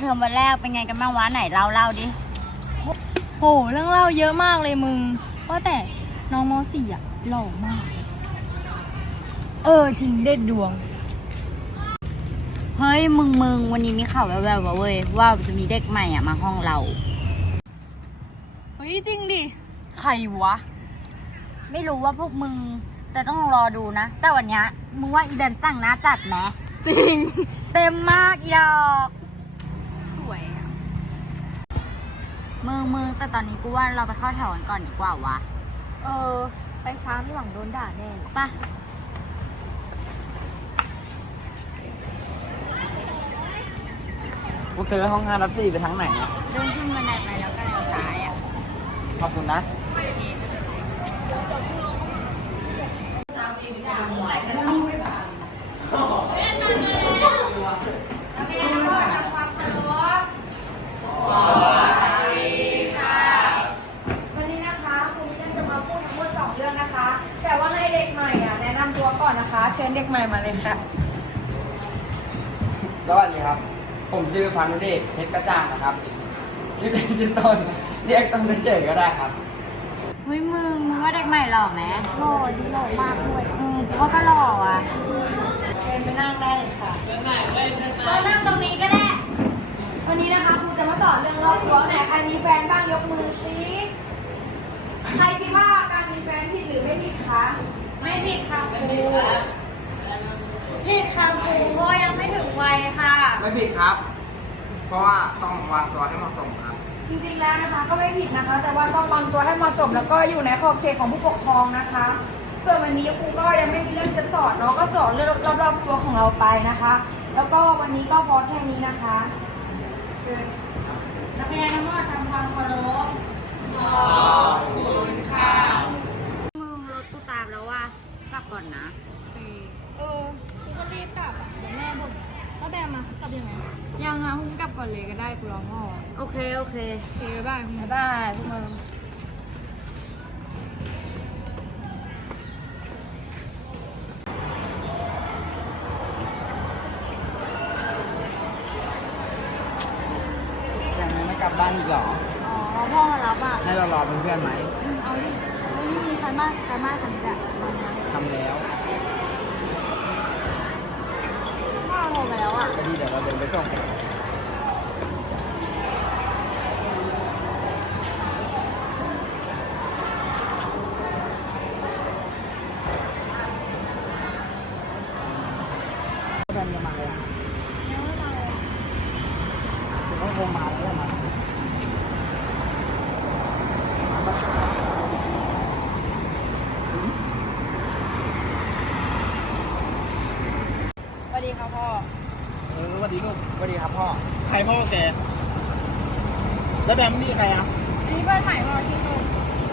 เปิดเทอมวันแรกเป็นไงกันบ้างวะไหนเล่าเล่าดิ โห เรื่องเล่าเยอะมากเลยมึงว่าแต่น้องมสี่อะหล่อมาก เออจริงเด็ดดวง เฮ้ยมึงมึงวันนี้มีข่าวแววๆว่าเว้ยว่าจะมีเด็กใหม่อะมาห้องเรา เฮ้ยจริงดิ ใครวะ ไม่รู้ว่าพวกมึง แต่ต้องรอดูนะ แต่วันเนี้ยมึงว่าอีแบนตั้งหน้าจัดไหมจริง เต็มมากอีดอก สวยอะ มึงมึงแต่ตอนนี้กูว่าเราไปเข้าแถวกันก่อนดีกว่าวะเออ ไปช้าไม่หวังโดนด่าแน่ ไป่ะ พวกเธอห้องห้ารับสี่ไปทางไหนอะเดินขึ้นบันไดไปแล้วก็เลี้ยวซ้ายอะ ขอบคุณนะวันนี้นะคะครูมิเจะมาพูดทั้งหมดสองเรื่องนะคะ แต่ว่าให้เด็กใหม่อะแนะนำตัวก่อนนะคะ เชิญเด็กใหม่มาเลยค่ะ สวัสดีครับ ผมชื่อพานุเดชเพชรกระจ่างนะครับ ชื่อเล่นชื่อต้น เรียกต้นเฉยๆก็ได้ครับ เฮ้ยมึงมึงว่าเด็กใหม่หล่อไหมหล่อดีหล่อมากด้วย อืมกูว่าก็หล่ออะ เชิญไปนั่งได้เลยค่ะเรานั่งตรงนี้ก็ได้ วันนี้นะคะครูจะมาสอนเรื่องรอบตัวไหนใครมีแฟนบ้างยกมือสิ ใครคิดว่าการมีแฟนผิดหรือไม่ผิดคะ ไม่ผิดค่ะครู ผิดค่ะครูเพราะยังไม่ถึงวัยค่ะ ไม่ผิดครับ เพราะว่าต้องวางตัวให้เหมาะสมครับ จริงๆแล้วนะคะก็ไม่ผิดนะคะ แต่ว่าต้องวางตัวให้เหมาะสม แล้วก็อยู่ในขอบเขตของผู้ปกครองนะคะ ส่วนวันนี้ครูก็ยังไม่มีเรื่องจะสอนเนาะก็สอนเรื่องรอบๆตัวของเราไปนะคะ แล้วก็วันนี้ก็พอแค่นี้นะคะเชิญนักเรียนทั้งหมดทำความเคารพมึงรถกูตามแล้วว่ากลับก่อนนะ เออกูก็รีบกลับอะเดี๋ยวแม่บ่นแล้วแบมมากลับยังไง ยังอะพรุ่งนี้กลับก่อนเลยก็ได้กูรอพ่อ โอ เค โอเคโอเคบ๊ายบายบ๊ายบายพวกมึงยังไม่กลับบ้านอีกเหรอ อ๋อ พ่อมารับอะ ให้เรารอเป็นเพื่อนไหมอืมเอาดิวันนี้มีใครมากใครมากคันนี้แหละมานะทำแล้วพ่อโทรไปแล้วอะ ก็ดีเดี๋ยวเราเดินไปส่ง เดินจะมาเลยอะก็คงมาแล้วแหละมั้งมาปะ ส วัสดีค่ะพ่อเออสวัสดีลูกสวัสดีครับพ่อ ใครพ่อแก แล้วแบมนี่ใครอะ อันนี้เพื่อนใหม่พ่อที่นู่น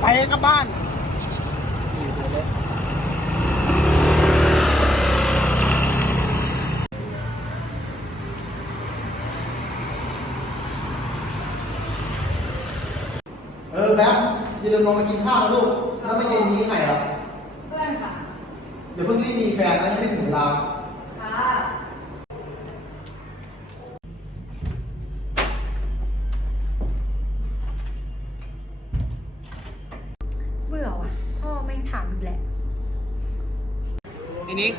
ไปกลับบ้านอยู่เดี๋ยวเลยเออแบมอย่าลืมลงมากินข้าวนะลูก แล้วเมื่อเย็นนี้ใครอะ เพื่อนค่ะเดี๋ยวเพิ่งรีบมีแฟนนะยังไม่ถึงเวลาค่ะ เบื่อว่ะ พ่อแม่งถามอีกแหละ ไอ้นิก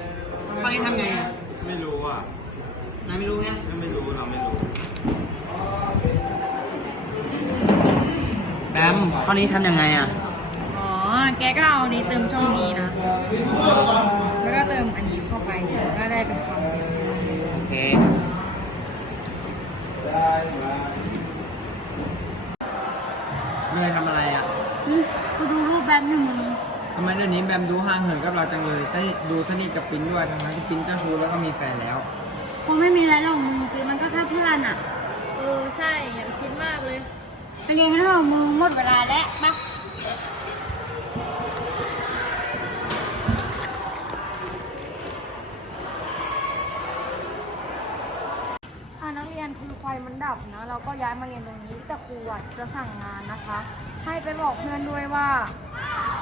ข้อนี้ทำไงอะไม่รู้อะนายไม่รู้ไงไม่รู้เราไม่รู้แบมข้อนี้ทำยังไงอะ อ๋อ แกก็เอาอันนี้เติมช่องนี้นะ แล้วก็เติมอันนี้ โอเคเมื่อทำอะไรอะอืมกูดูรูปแบมอยู่มึงทำไมเดี๋ยวนี้แบมดูห่างเหินกับเราจังเลยใช่ดูสนิทกับปิ้นด้วยทั้งๆที่ปิ้นเจ้าชู้แล้วก็มีแฟนแล้วคงไม่มีอะไรหรอกมึงคือมันก็แค่เพื่อนอะเออ ใช่ อย่าไปคิดมากเลย ไปเรียนกันเถอะมึงหมดเวลาแล้วมา ดับนะเราก็ย้ายมาเรียนตรงนี้แต่ครูอะจะสั่งงานนะคะ ให้ไปบอกเพื่อนด้วยว่า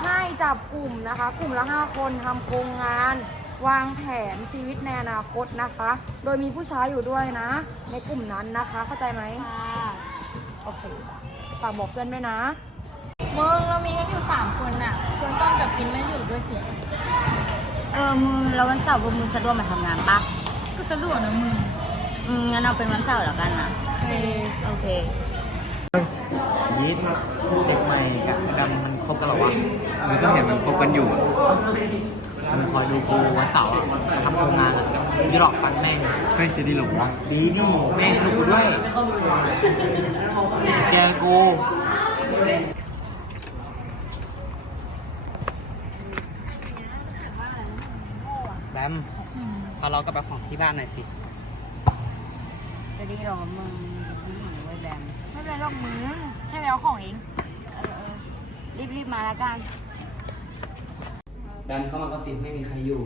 ให้จับกลุ่มนะคะ กลุ่มละห้าคนทำโครงงาน วางแผนชีวิตในอนาคตนะคะ โดยมีผู้ชายอยู่ด้วยนะ ในกลุ่มนั้นนะคะ เข้าใจไหมโอเคฝากบอกเพื่อนด้วยนะมึงเรามีกันอยู่สามคนน่ะชวนต้อมกับปินไม่อยู่ด้วยเสียเออมึงแล้ววันเสาร์พวกมึงสะดวกมาทำงานปะก็สะดวกนะมึง อืมงั้นเอาเป็นวันเสาร์แล้วกันนะเออโอเค ยีดเด็กใหม่กับดำมันคบกันหรอวะมันก็เห็นมันคบกันอยู่มันคอยดูกูวันเสาร์อะทำโครงงานอะยี่หลอกฟันแม่งเฮ้ยจะดีหรอวะดีนี่แม่งดูกูด้วยเจอกูแบมพาเรากลับไปของที่บ้านหน่อยสิ จะดีหรอมึงผู้หญิงไว้ยแบมไม่เป็นไรหรอกมึงแค่ไปเอาของเอง เออเออรีบๆมาแล้วกัน แบมเข้ามาก็สิไม่มีใครอยู่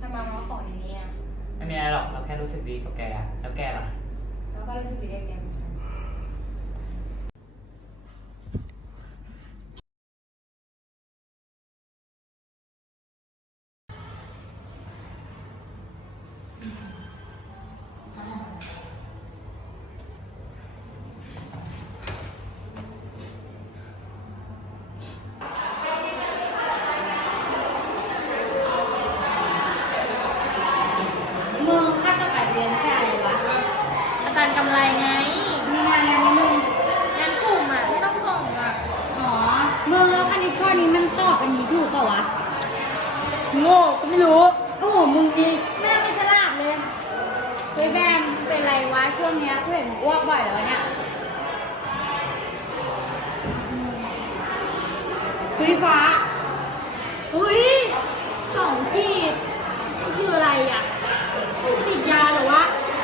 ทำไมมาเอาของอย่างนี้อะ ไม่มีอะไรหรอก เราแค่รู้สึกดีกับแกอะแล้วแกล่ะ แล้วก็รู้สึกดีกับแกเหมือนกัน มึงข้าจะไปเรียนแค่อะไรวะ อาจารย์กำไรไง มีงานอะไรไหมมึง งานกลุ่มอะที่ต้องส่งอะ อ๋อ มึงแล้วคณิตข้อนี้มันตอบเป็นนี้ถูกเปล่าวะ โง่ก็ไม่รู้ โอ้โห มึงนี่แม่ไม่ฉลาดเลยเฮ้ย แบมเป็นไรวะช่วงเนี้ยกูเห็นมึงอ้วกบ่อยแล้วเนี่ยเฮ้ยฟ้าอุ้ยสองขีดมันคืออะไรอะ ติดยาเหรอวะ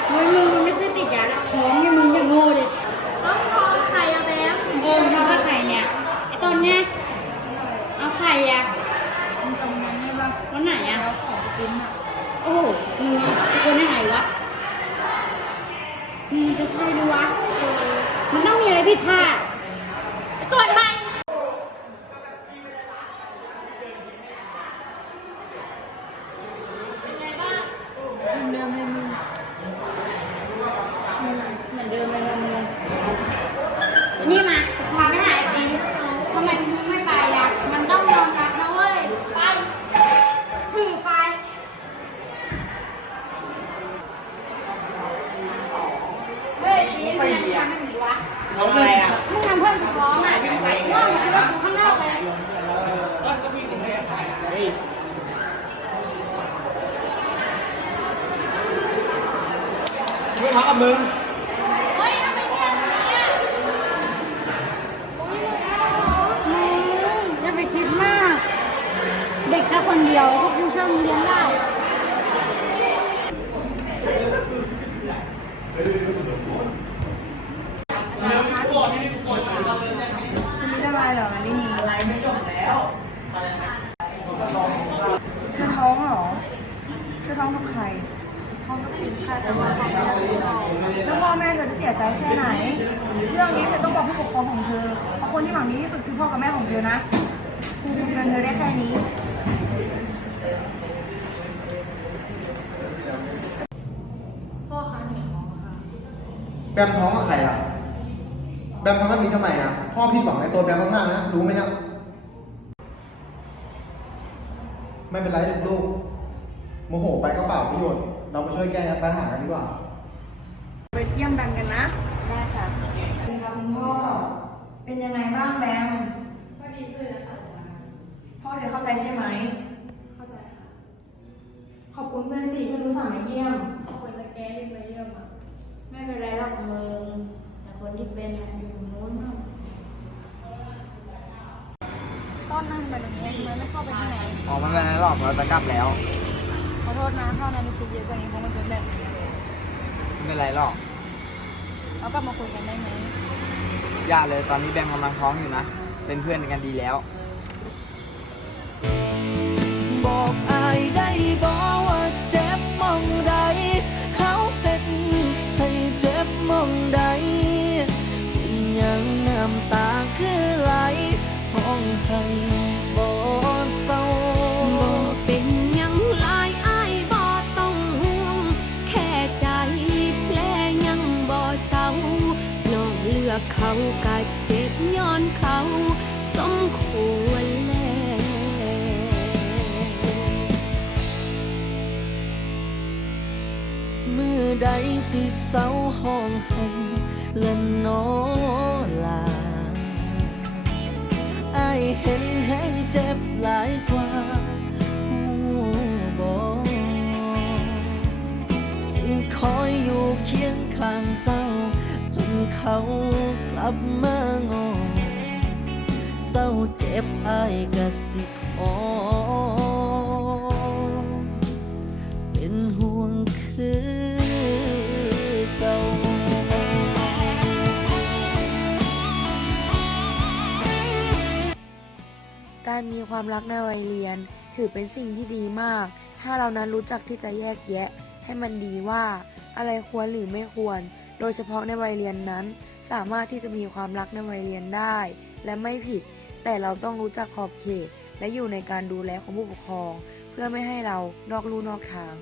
เฮ้ยมึงมันไม่ใช่ติดยาละท้องเนี่ยมึงอย่างโง่เลยต้องทองใครอะแบมเออเพราะว่าไข่เนี่ยไอตอนเนี้ยเอาไข่อะมึงจำเงินได้ปะวันไหนอะแล้วของปิ้นอะโอ้โหมึงเป็นคนยังไงวะมึง จะใช่ด้วยวะ มันต้องมีอะไรผิดพลาด ตรวจใหม่ เป็นไงบ้าง เดิมเลยมึง เหมือนเดิมเลยมึงนี่มาพาไปหาไอ้ปิ๊นทำไมมึงไม่ไปอะ มันต้องยอมรับนะเว้ย ไป ถือไป เฮ้ยปิ๊นมึงทำแบบนี้วะ เขาอะไรอะ มึงทำเพื่อนกูร้องอะน้องมึงเพื่อนกูข้างนอกเลย เฮ้ยไม่ ทำกับมึงเฮ้ยทำไมแค่นี้อะมึงอย่าไปคิดมาก เด็กแค่คนเดียวก็ครูช่างเลี้ยงได้ม่ได้ไรหรอกนี่มีอะไรไม่จบแล้วจะท้องเหรอจะท้องกับใคร ท้องกับปินค่ะแต่ว่าท้องไม่รับผิดชอบ แล้วพ่อแม่เธอจะเสียใจแค่ไหน เรื่องนี้เธอต้องบอกผู้ปกครองของเธอ เพราะคนที่หวังดีที่สุด คือพ่อกับแม่ของเธอนะครูคุมเงินเธอได้แค่นี้พ่อคะหนูท้องค่ะแบมท้องกับใครอะ แบมทำแบบนี้ทำไมอะ พ่อผิดหวังในตัวแบมมากๆนะ รู้ไหมเนี่ยไม่เป็นไรลูก โมโหไปก็เปล่าประโยชน์ เรามาช่วยแก้ปัญหากันดีกว่า ไปเยี่ยมแบมกันนะ ได้ค่ะคุณพ่อ เป็นยังไงบ้างแบมก็ ดีขึ้นแล้วค่ะพ่อเธอเข้าใจใช่ไหม เข้าใจค่ะ ขอบคุณเพื่อนสิเพื่อนรู้สั่งมาเยี่ยม ขอบคุณตะแกที่มาเยี่ยมอะไม่เป็นไรหรอกมึงแต่คนที่เป็นน่ะอยู่นู้นน่ะต้นนั่งไปตรงนี้ทำไมไม่เข้าไปข้างในอ๋อไม่เป็นไรหรอกเราจะกลับแล้ว ขอโทษนะถ้าในนี้คือเยอะกว่านี้เพราะมันเป็นแบบนี้เลยไม่เป็นไรหรอก เรากลับมาคุยกันได้ไหมอย่าเลยตอนนี้แบมกำลังท้องอยู่นะ เป็นเพื่อนกันดีแล้ว บอกอายได้บอกว่าเจ็บมองใดเขาเห็นให้เจ็บมองใดเป็นหยังน้ำตาคือไหลห้องให้บ่เศร้าบ่เป็นหยังหลายอ้ายบ่ต้องห่วง แค่ใจแผลยังบ่เศร้าน้องเลือกเขากะ และนอลาไอเห็นแห้งเจ็บหลายกว่าหูบอกสิคอยอยู่เคียงข้างเจ้า จนเขากลับมางอเศร้าเจ็บไอายกะสิขอเป็นห่วงคือ การมีความรักในวัยเรียน ถือเป็นสิ่งที่ดีมาก ถ้าเรานั้นรู้จักที่จะแยกแยะ ให้มันดีว่า อะไรควรหรือไม่ควร โดยเฉพาะในวัยเรียนนั้น สามารถที่จะมีความรักในวัยเรียนได้ และไม่ผิด แต่เราต้องรู้จักขอบเขต และอยู่ในการดูแลของผู้ปกครอง เพื่อไม่ให้เรานอกลู่นอกทาง